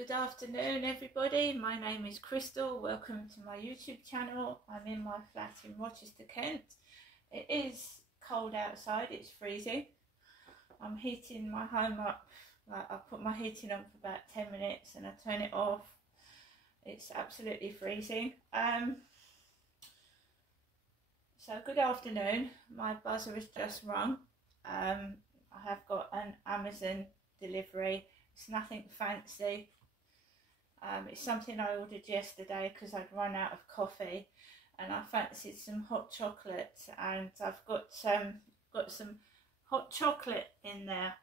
Good afternoon everybody, my name is Crystal. Welcome to my YouTube channel. I'm in my flat in Rochester, Kent. It is cold outside, it's freezing. I'm heating my home up, I put my heating on for about 10 minutes and I turn it off. It's absolutely freezing. So good afternoon, my buzzer has just rung. I have got an Amazon delivery. It's nothing fancy. It's something I ordered yesterday because I'd run out of coffee and I fancied some hot chocolate, and I've got some hot chocolate in there.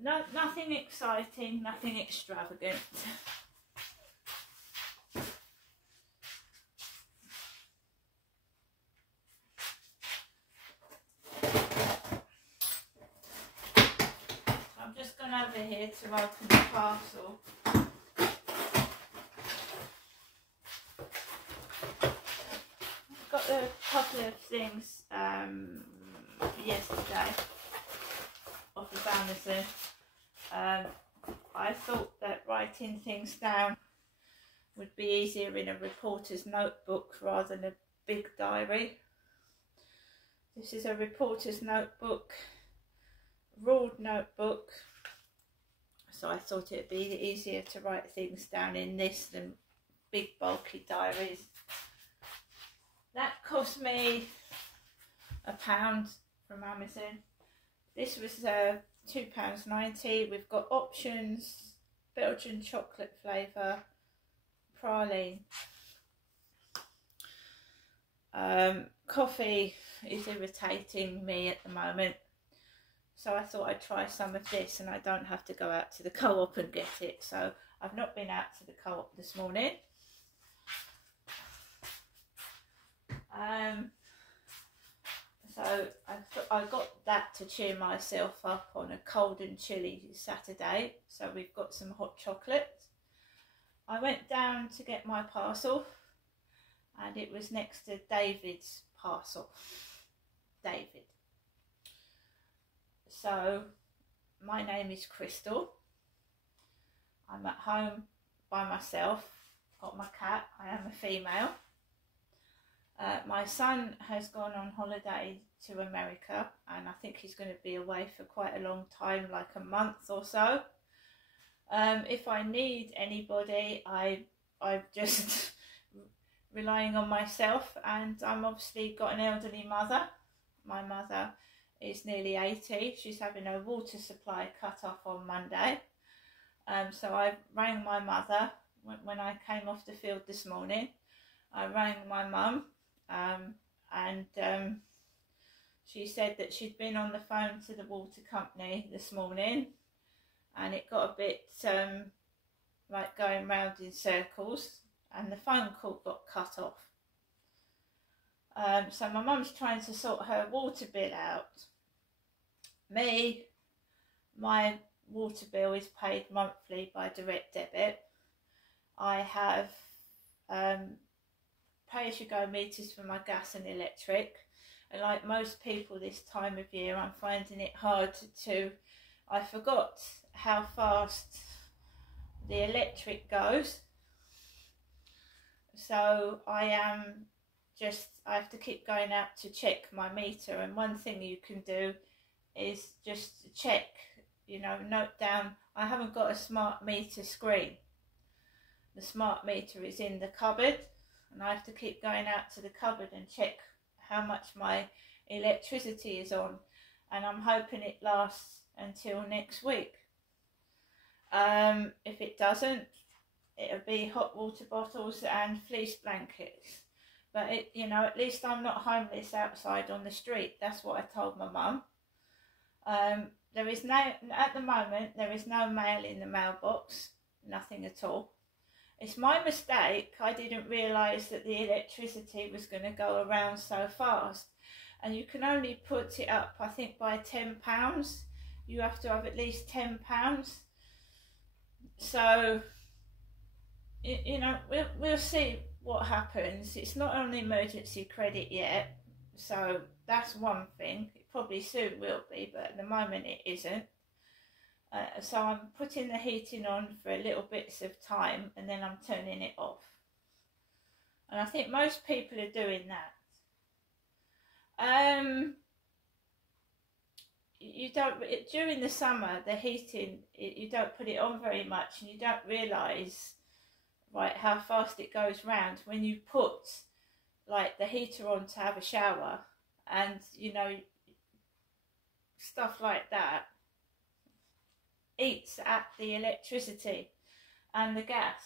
Nothing exciting, nothing extravagant. I'm just gone over here to open the parcel. Got a couple of things yesterday off of Amazon. I thought that writing things down would be easier in a reporter's notebook rather than a big diary. This is a reporter's notebook, ruled notebook, so I thought it'd be easier to write things down in this than big bulky diaries. That cost me £1 from Amazon. This was £2.90. We've got options: Belgian chocolate flavour, praline. Coffee is irritating me at the moment, so I thought I'd try some of this and I don't have to go out to the co-op and get it. So I've not been out to the co-op this morning. So I got that to cheer myself up on a cold and chilly Saturday. So we've got some hot chocolate. I went down to get my parcel and it was next to David's parcel. David. So my name is Crystal. I'm at home by myself. Got my cat. I am a female. My son has gone on holiday to America and I think he's going to be away for quite a long time, like a month or so. If I need anybody, I'm just relying on myself, and I'm obviously got an elderly mother. My mother is nearly 80. She's having her water supply cut off on Monday. So I rang my mother when I came off the field this morning. I rang my mum. She said that she'd been on the phone to the water company this morning and it got a bit like going round in circles and the phone call got cut off. So my mum's trying to sort her water bill out. My water bill is paid monthly by direct debit. I have pay-as-you-go meters for my gas and electric, and like most people this time of year I'm finding it hard to I forgot how fast the electric goes, so I have to keep going out to check my meter. And one thing you can do is just check, note down. I haven't got a smart meter screen. The smart meter is in the cupboard and I have to keep going out to the cupboard and check how much my electricity is on, and I'm hoping it lasts until next week. If it doesn't, it'll be hot water bottles and fleece blankets. But at least I'm not homeless outside on the street. That's what I told my mum. There is at the moment there is no mail in the mailbox, nothing at all. It's my mistake. I didn't realise that the electricity was going to go around so fast. And you can only put it up, I think, by £10. You have to have at least £10. So, we'll see what happens. It's not on emergency credit yet. So that's one thing. It probably soon will be, but at the moment it isn't. So I'm putting the heating on for little bits of time and then I'm turning it off. And I think most people are doing that. You don't, during the summer, the heating, you don't put it on very much and you don't realise, right, how fast it goes round when you put like the heater on to have a shower, and you know, stuff like that eats at the electricity and the gas.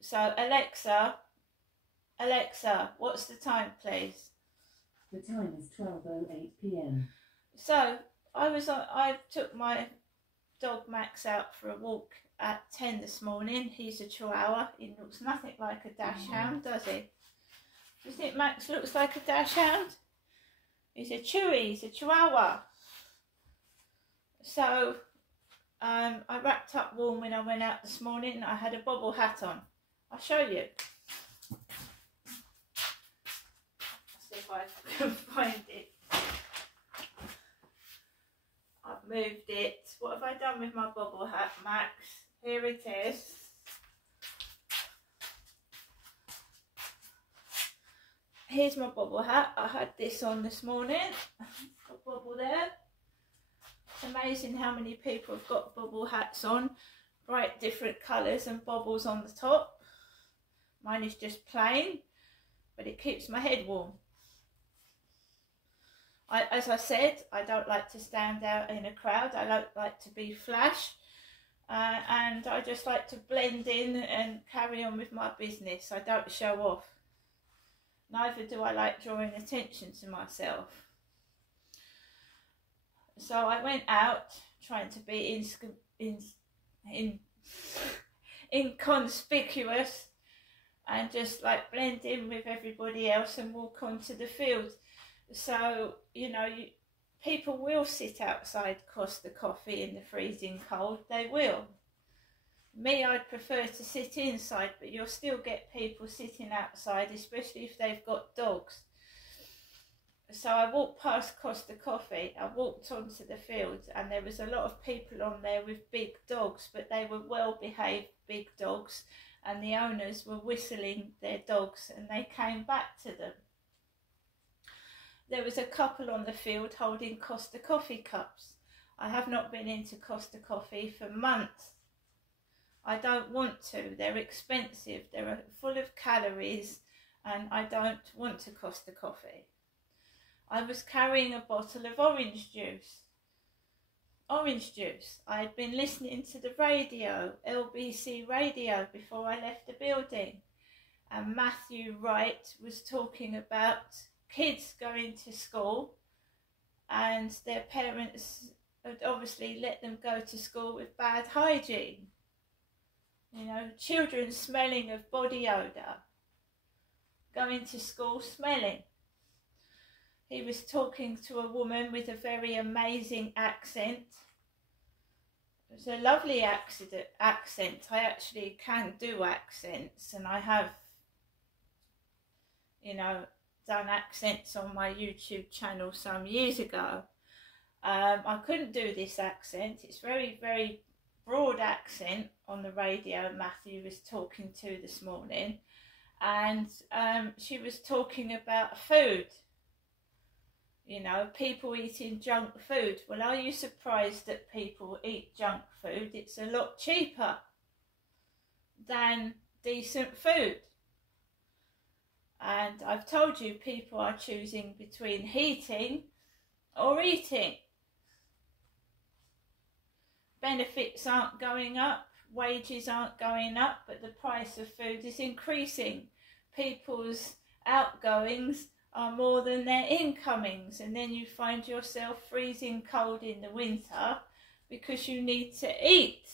So Alexa, what's the time, please? The time is 12:08 p.m. So I took my dog Max out for a walk at 10 this morning. He's a Chihuahua. He looks nothing like a Dachshund, does he? Do you think Max looks like a Dachshund? He's a Chewy. He's a Chihuahua. So I wrapped up warm when I went out this morning. I had a bobble hat on. I'll show you. See if I can find it. I've moved it. What have I done with my bobble hat, Max? Here it is. Here's my bobble hat. I had this on this morning. A bobble there. It's amazing how many people have got bobble hats on. Bright different colours and bobbles on the top. Mine is just plain, but it keeps my head warm. As I said, I don't like to stand out in a crowd. I don't like to be flash. And I just like to blend in and carry on with my business. I don't show off. Neither do I like drawing attention to myself. So I went out trying to be inconspicuous and just like blend in with everybody else and walk onto the field. So, you know, people will sit outside Costa Coffee in the freezing cold. They will. Me, I'd prefer to sit inside, but you'll still get people sitting outside, especially if they've got dogs. So I walked past Costa Coffee, I walked onto the field, and there was a lot of people on there with big dogs, but they were well-behaved big dogs, and the owners were whistling their dogs, and they came back to them. There was a couple on the field holding Costa Coffee cups. I have not been into Costa Coffee for months. I don't want to. They're expensive. They're full of calories, and I don't want to Costa Coffee. I was carrying a bottle of orange juice. Orange juice. I had been listening to the radio, LBC radio, before I left the building. And Matthew Wright was talking about kids going to school and their parents had obviously let them go to school with bad hygiene. You know, children smelling of body odour, going to school smelling. He was talking to a woman with a very amazing accent. It was a lovely accent. I actually can do accents, and I have, you know, done accents on my YouTube channel some years ago. I couldn't do this accent. It's very, very broad accent on the radio Matthew was talking to this morning. And she was talking about food. You know, people eating junk food. Well, are you surprised that people eat junk food? It's a lot cheaper than decent food. And I've told you, people are choosing between heating or eating. Benefits aren't going up, wages aren't going up, but the price of food is increasing. People's outgoings are more than their incomings, and then you find yourself freezing cold in the winter because you need to eat.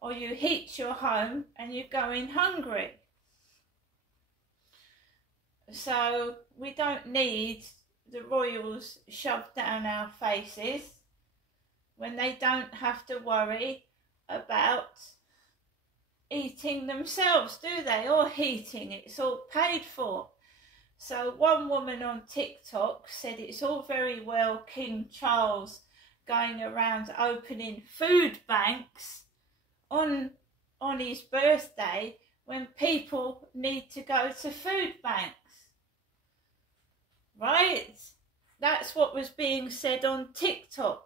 Or you heat your home and you're going hungry. So we don't need the royals shoved down our faces when they don't have to worry about eating themselves, do they? Or heating. It's all paid for. So one woman on TikTok said it's all very well King Charles going around opening food banks on his birthday when people need to go to food banks. Right? That's what was being said on TikTok.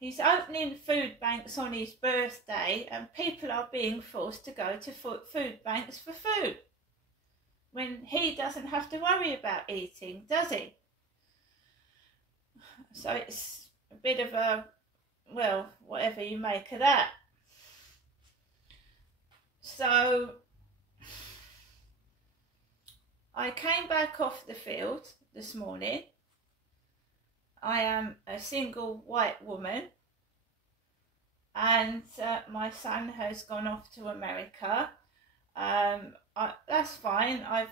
He's opening food banks on his birthday and people are being forced to go to food banks for food when he doesn't have to worry about eating, does he? So it's a bit of a, well, whatever you make of that. So I came back off the field this morning. I am a single white woman, and my son has gone off to America. That's fine. I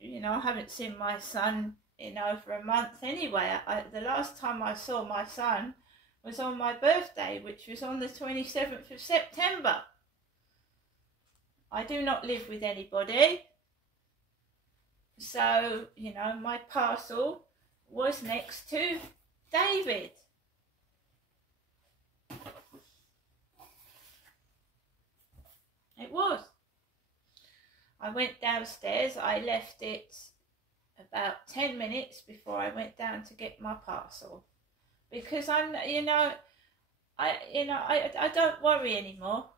haven't seen my son in over a month anyway. The last time I saw my son was on my birthday, which was on the 27th of September. I do not live with anybody. So, my parcel was next to David. It was. I went downstairs. I left it about 10 minutes before I went down to get my parcel, because I don't worry anymore.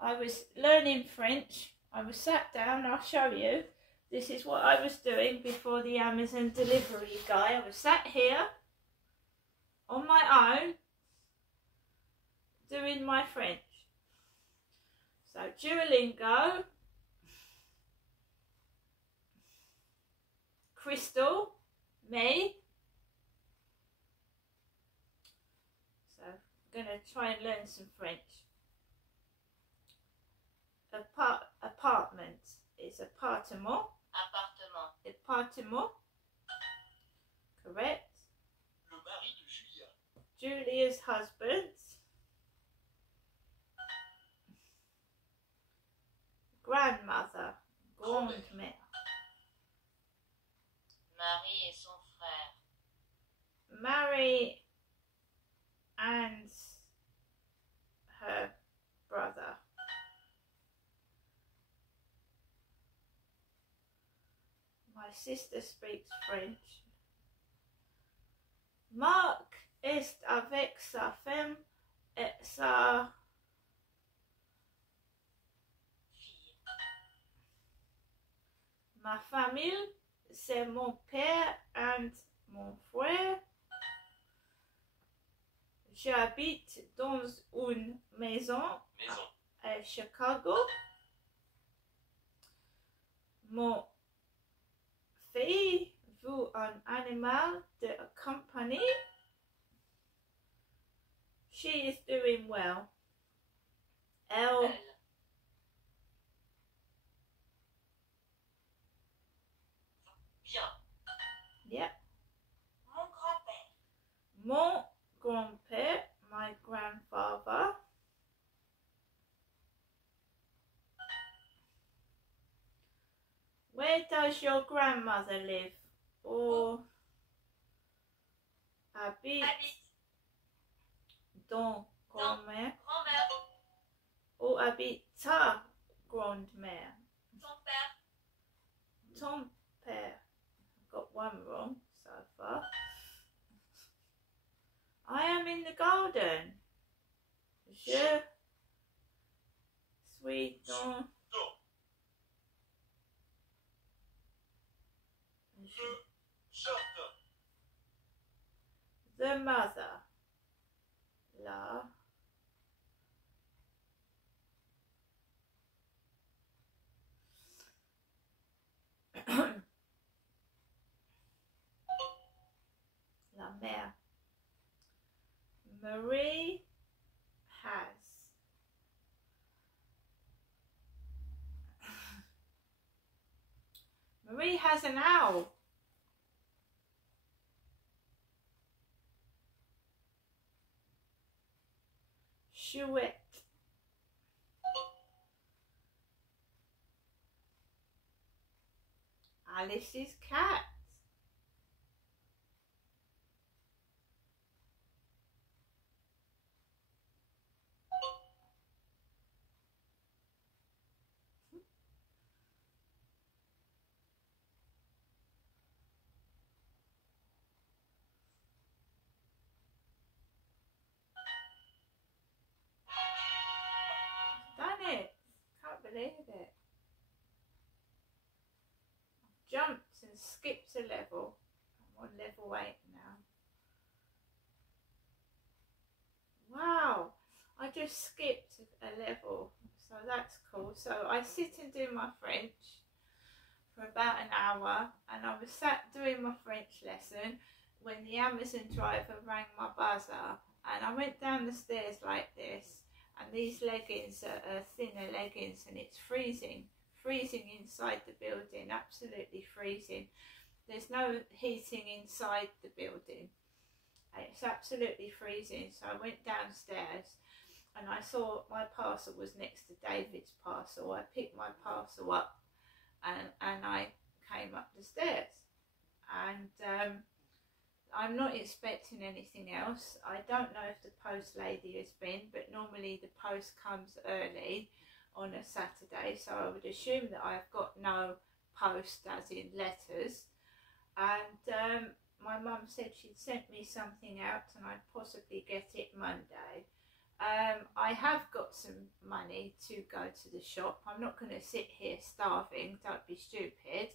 I was learning French. I was sat down. I'll show you. This is what I was doing before the Amazon delivery guy. I was sat here on my own doing my French. So Duolingo, Crystal, me. So I'm going to try and learn some French. Apartment is appartement. Appartement. Correct. Le mari de Julia. Julia's husband. Grandmother. Grandmère. Marie et son frère. Mary and her brother. My sister speaks French. Marc est avec sa femme et sa Fille. Ma famille, c'est mon père et mon frère. J'habite dans une maison à Chicago. Mon fille veut un animal de compagnie. She is doing well. Elle. Bien. Yep. Mon grand-père. Mon grand-père, my grandfather. Where does your grandmother live? Or habite dans grand-mère? Grand-mère. Ou habite ta grand-mère? Ton père. Ton père. Got one wrong so far. I am in the garden. Je suis dans Jardin. the mother. La la mère. Marie has an owl. Chouette. Alice's cat. Done it. Can't believe it. I've jumped and skipped a level. I'm on level 8 now. Wow. I just skipped a level. So that's cool. So I sit and do my French for about an hour, and I was sat doing my French lesson when the Amazon driver rang my buzzer, and I went down the stairs like this, and these leggings are thinner leggings, and it's freezing inside the building, absolutely freezing. There's no heating inside the building. It's absolutely freezing. So I went downstairs and I saw my parcel was next to David's parcel. I picked my parcel up and I came up the stairs, and I'm not expecting anything else. I don't know if the post lady has been, but normally the post comes early on a Saturday, so I would assume that I've got no post as in letters. And my mum said she'd sent me something out and I'd possibly get it Monday. I have got some money to go to the shop. I'm not going to sit here starving, don't be stupid.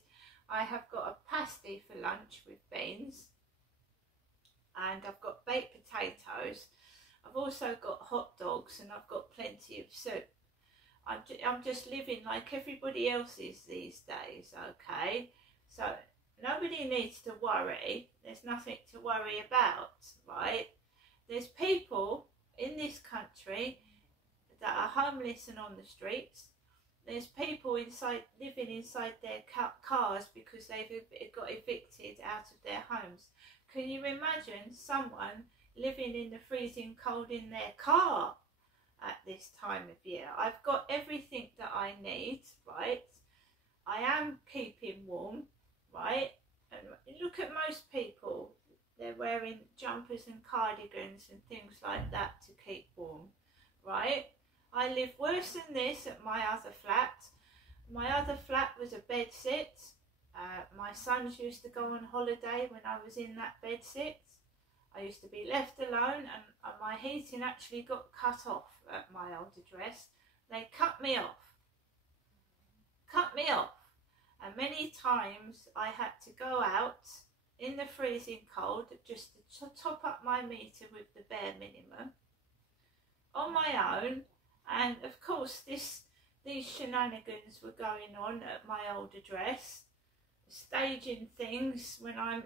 I have got a pasty for lunch with beans, and I've got baked potatoes. I've also got hot dogs, and I've got plenty of soup. I'm just living like everybody else is these days, okay? So nobody needs to worry. There's nothing to worry about, right? There's people in this country that are homeless and on the streets. There's people living inside their cars because they've got evicted out of their homes. Can you imagine someone living in the freezing cold in their car at this time of year? I've got everything that I need, right? I am keeping warm, right? And look at most people. They're wearing jumpers and cardigans and things like that to keep warm, right? I live worse than this at my other flat. My other flat was a bed sit. My sons used to go on holiday when I was in that bed sit. I used to be left alone, and my heating actually got cut off at my old address. They cut me off. And many times I had to go out in the freezing cold just to top up my meter with the bare minimum on my own. And of course these shenanigans were going on at my old address, staging things when I'm,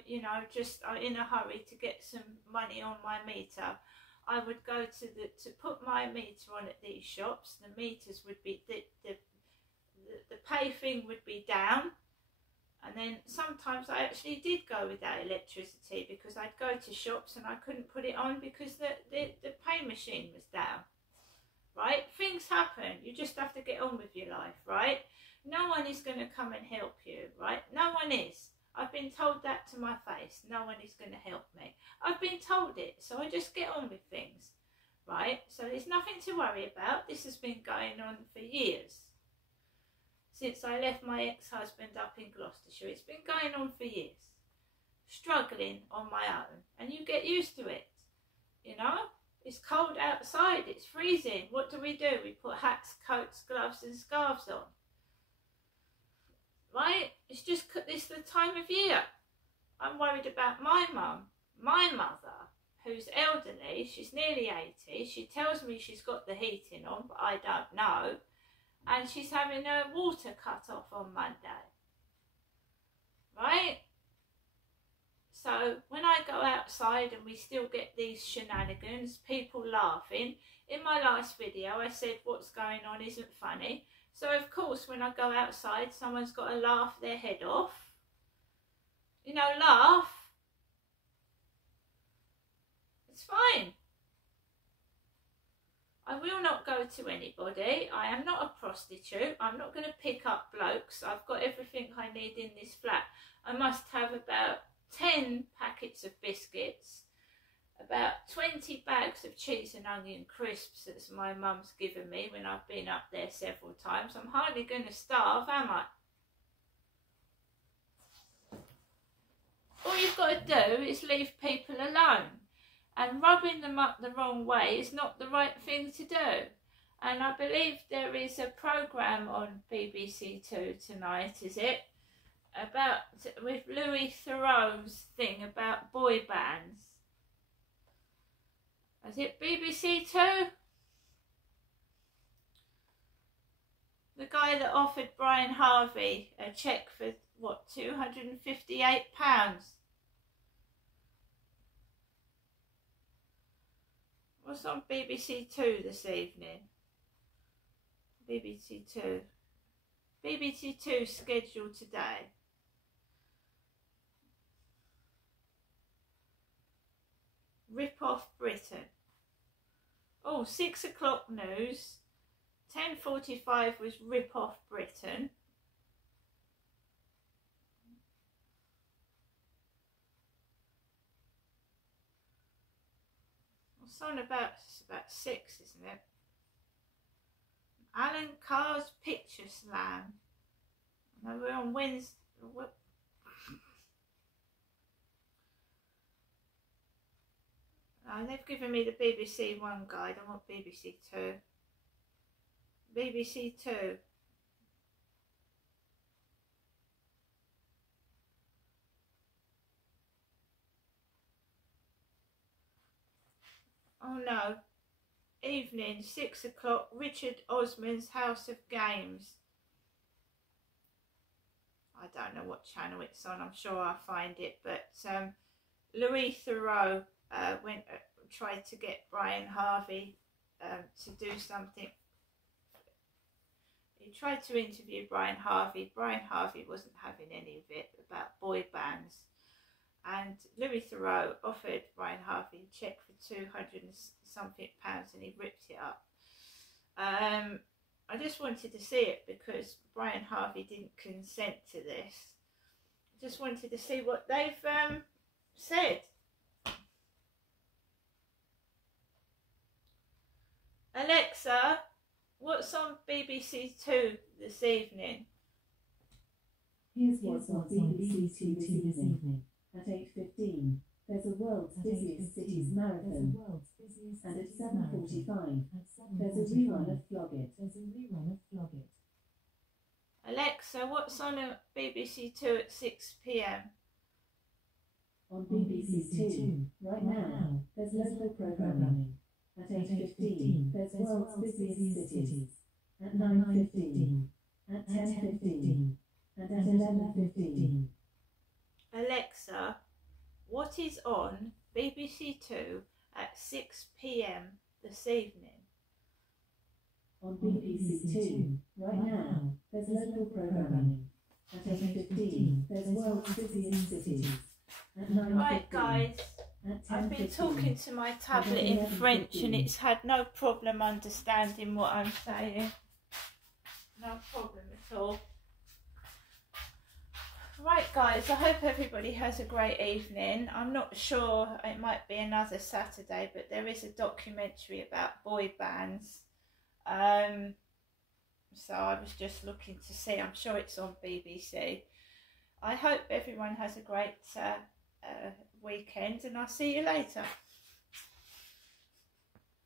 just in a hurry to get some money on my meter. I would go to put my meter on at these shops. The meters would be, the pay thing would be down. And then sometimes I actually did go without electricity because I'd go to shops and I couldn't put it on because the pay machine was down. Right? Things happen. You just have to get on with your life, right? No one is going to come and help you, right? No one is. I've been told that to my face. No one is going to help me. I've been told it, so I just get on with things, right? So there's nothing to worry about. This has been going on for years. Since I left my ex-husband up in Gloucestershire, it's been going on for years. Struggling on my own, and you get used to it, It's cold outside, it's freezing. What do? We put hats, coats, gloves and scarves on. Right? It's the time of year. I'm worried about my mum, my mother, who's elderly. She's nearly 80. She tells me she's got the heating on, but I don't know. And she's having her water cut off on Monday. Right? So when I go outside and we still get these shenanigans, people laughing. In my last video I said what's going on isn't funny. So of course when I go outside someone's got to laugh their head off. Laugh. It's fine. I will not go to anybody. I am not a prostitute. I'm not going to pick up blokes. I've got everything I need in this flat. I must have about 10 packets of biscuits, about 20 bags of cheese and onion crisps that my mum's given me when I've been up there several times. I'm hardly going to starve, am I? All you've got to do is leave people alone. And rubbing them up the wrong way is not the right thing to do. And I believe there is a programme on BBC Two tonight, is it? About, with Louis Theroux's thing about boy bands. Is it BBC Two? The guy that offered Brian Harvey a cheque for, what, £258? What's on BBC Two this evening? BBC Two. BBC Two schedule today. Rip off Britain. Oh, 6 o'clock news. 10:45 was Rip off Britain. It's on about 6, isn't it? Alan Carr's Picture Slam. No, we're on Wednesday. Oh, they've given me the BBC One guide. I want BBC Two. BBC Two. Oh no. Evening, 6 o'clock, Richard Osman's House of Games. I don't know what channel it's on. I'm sure I'll find it. But Louis Theroux tried to get Brian Harvey to do something. He tried to interview Brian Harvey. Brian Harvey wasn't having any of it about boy bands. And Louis Theroux offered Brian Harvey a cheque for £200 and something and he ripped it up. I just wanted to see it because Brian Harvey didn't consent to this. I just wanted to see what they've said. Alexa, what's on BBC Two this evening? Here's what's on BBC Two this evening. At 8:15, there's a World's Busiest Cities Marathon. And at 7:45, there's a rerun of Flog It. Alexa, what's on at BBC Two at 6 p.m? On BBC Two, right now, there's local programming. At 8:15, there's World's Busiest Cities. At 9:15, at 10:15, and at 11:15. Alexa, what is on BBC Two at 6 p.m. this evening? On BBC Two, right now, there's local programming. At 8:15, there's World's Busiest Cities. At 9:15, Right guys, at I've been 10:15, talking to my tablet in French and it's had no problem understanding what I'm saying. No problem at all. Right guys, I hope everybody has a great evening. I'm not sure, it might be another Saturday, but there is a documentary about boy bands. So I was just looking to see, I'm sure it's on BBC. I hope everyone has a great weekend and I'll see you later.